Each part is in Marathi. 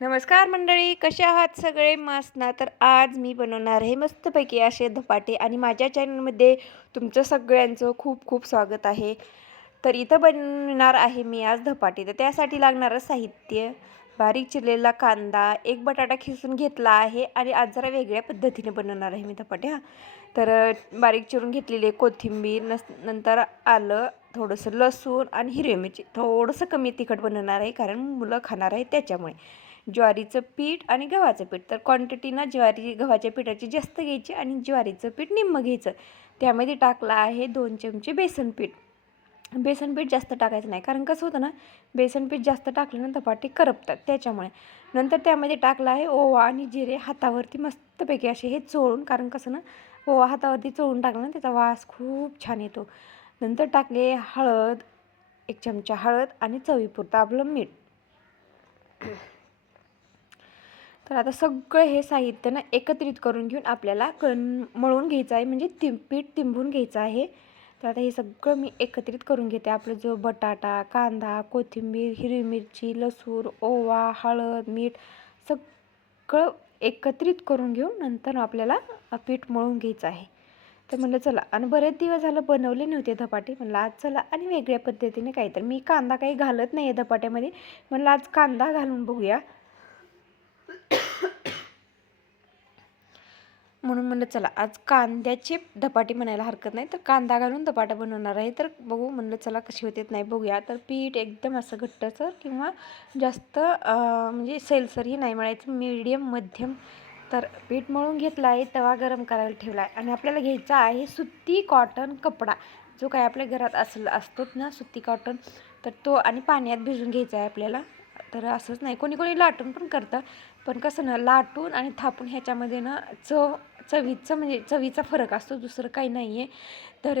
नमस्कार मंडळी कसे आहात सगळे? मस्त ना? तर आज मी बनवणार आहे मस्तपैकी असे धपाटे आणि माझ्या चॅनलमध्ये तुमचं सगळ्यांचं खूप खूप स्वागत आहे. तर इथं बनणार आहे मी आज धपाटे. तर त्यासाठी लागणारं साहित्य बारीक चिरलेला कांदा एक बटाटा खिसून घेतला आहे आणि आज जरा वेगळ्या पद्धतीने बनवणार आहे मी धपाटे हां. तर बारीक चिरून घेतलेले कोथिंबीर नस नंतर आलं थोडंसं लसूण आणि हिरवी मिरची. थोडंसं कमी तिखट बनवणार आहे कारण मुलं खाणार आहे त्याच्यामुळे. ज्वारीचं पीठ आणि गव्हाचं पीठ. तर क्वांटिटीनं ज्वारी गव्हाच्या पिठाची जास्त घ्यायची आणि ज्वारीचं पीठ निम्म घ्यायचं. त्यामध्ये टाकलं आहे दोन चमचे बेसन पीठ. बेसन पीठ जास्त टाकायचं नाही कारण कसं होतं ना बेसन पीठ जास्त टाकलं ना धपाटे करपतात त्याच्यामुळे. नंतर त्यामध्ये टाकलं आहे ओवा आणि जिरे हातावरती मस्तपैकी असे हे चोळून कारण कसं ना ओवा हातावरती चोळून टाकलं ना त्याचा वास खूप छान येतो. नंतर टाकले हळद एक चमचा हळद आणि चवीपुरतं आपलं मीठ. तर आता सगळं हे साहित्य ना एकत्रित करून घेऊन आपल्याला कण मळून घ्यायचं आहे म्हणजे तिं पीठ तिंबून घ्यायचं आहे. तर आता हे सगळं मी एकत्रित करून घेते. आपलं जो बटाटा कांदा कोथिंबीर हिरवी मिरची लसूण ओवा हळद मीठ सगळं एकत्रित करून घेऊन नंतर आपल्याला पीठ मळून घ्यायचं आहे. तर म्हणलं चला आणि बरेच दिवस झालं बनवले नव्हते धपाटे. म्हणलं आज चला आणि वेगळ्या पद्धतीने काहीतरी. मी कांदा काही घालत नाही आहे धपाट्यामध्ये. म्हणलं आज कांदा घालून बघूया. म्हणून म्हणलं चला आज कांद्याचे धपाटी म्हणायला हरकत नाही तर कांदा घालून धपाटा बनवणार आहे. तर बघू म्हणलं चला कशी होते नाही बघूया. तर पीठ एकदम असं घट्टसर किंवा जास्त म्हणजे सैलसरही नाही म्हणायचं मीडियम मध्यम. तर पीठ मळून घेतला आहे तवा गरम करायला ठेवला आहे. आणि आपल्याला घ्यायचा आहे सुती कॉटन कपडा जो काय आपल्या घरात असला असतोच ना सुती कॉटन. तर तो आणि पाण्यात भिजून घ्यायचा आहे आपल्याला. तर असंच नाही. कोणी कोणी लाटून पण करतं पण कसं ना लाटून आणि थापून ह्याच्यामध्ये ना चव चवीचं म्हणजे चवीचा फरक असतो दुसरं काही नाही आहे तर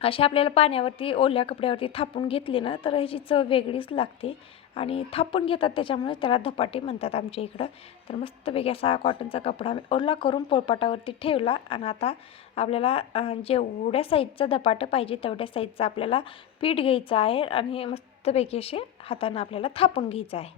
असे आपल्याला पाण्यावरती ओल्या कपड्यावरती थापून घेतले ना तर ह्याची चव वेगळीच लागते. आणि थापून घेतात त्याच्यामुळे त्याला धपाटे म्हणतात आमच्या इकडं. तर मस्तपैकी असा कॉटनचा कपडा ओला करून पोळपाटावरती ठेवला. आणि आता आपल्याला जेवढ्या साईजचा धपाटं पाहिजे तेवढ्या साईजचा आपल्याला पीठ घ्यायचं आहे. आणि मस्त मस्तपैकी असे हातानं आपल्याला थापून घ्यायचं आहे.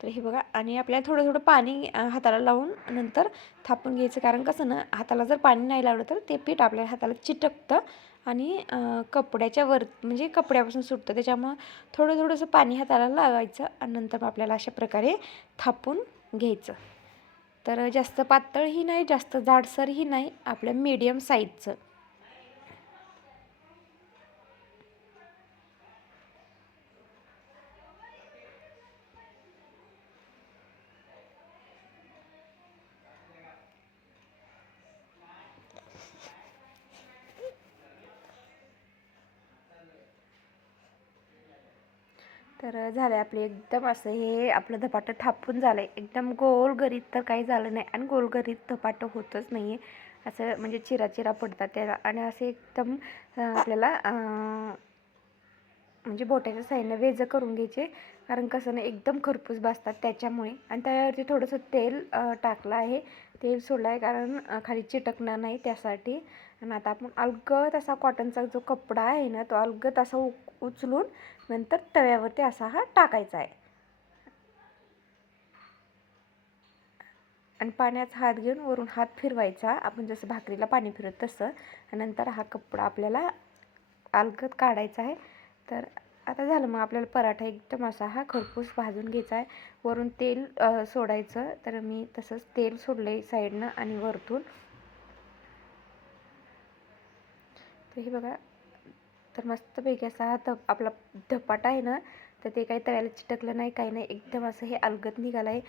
तर हे बघा आणि आपल्याला थोडं थोडं पाणी हाताला लावून नंतर थापून घ्यायचं. कारण कसं ना हाताला जर पाणी नाही लावलं तर ते पीठ आपल्या हाताला चिटकतं आणि कपड्याच्या वर म्हणजे कपड्यापासून सुटतं. त्याच्यामुळं थोडं थोडंसं पाणी हाताला लावायचं आणि नंतर आपल्याला अशा प्रकारे थापून घ्यायचं. तर जास्त पातळही नाही जास्त जाडसरही नाही आपल्या मीडियम साईजचं तर झालं आपले एकदम असं हे आपलं धपाटं थापून झालं आहे एकदम गोल गरीत तर काही झालं नाही आणि गोल गरीत धपाटं होतच नाही आहे असं म्हणजे चिरा चिरा पडतात त्याला आणि असे एकदम आपल्याला म्हणजे बोटाच्या साईडनं वेज करून घ्यायचे. कारण कसं ना एकदम खरपूस भाजतात त्याच्यामुळे. आणि त्यावरती थोडंसं तेल टाकलं आहे. तेल सोडलं आहे कारण खाली चिटकणार नाही त्यासाठी. आणि आता आपण अलगद असा कॉटनचा जो कपडा आहे ना तो अलगद असा उ उचलून नंतर तव्यावरती असा हा टाकायचा आहे. आणि पाण्याचा हात घेऊन वरून हात फिरवायचा. आपण जसं भाकरीला पाणी फिरवत तसं. नंतर हा कपडा आपल्याला अलगद काढायचा आहे. तर आता झालं मग आपल्याला पराठा एकदम असा हा खरपूस भाजून घ्यायचा आहे. वरून तेल सोडायचं. तर मी तसंच तेल सोडलं आहे साईडनं आणि वरतून. तर हे बघा तर मस्तपैकी असा हा धप आपला धपाटा आहे ना तर ते काही तव्याला चिटकलं नाही काही नाही. एकदम असं हे अलगत निघालं आहे.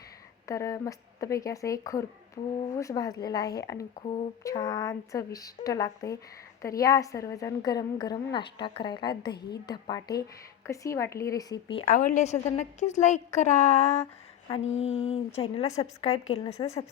तर मस्तपैकी असं एक खरपूस भाजलेलं आहे आणि खूप छान चविष्ट लागते तर या सर्वजण गरम गरम नाश्ता करायला दही धपाटे कशी वाटली रेसिपी आवडली असेल तर नक्कीच लाईक करा. आणि चॅनलला सबस्क्राईब केलं नसेल सबस्क्राईब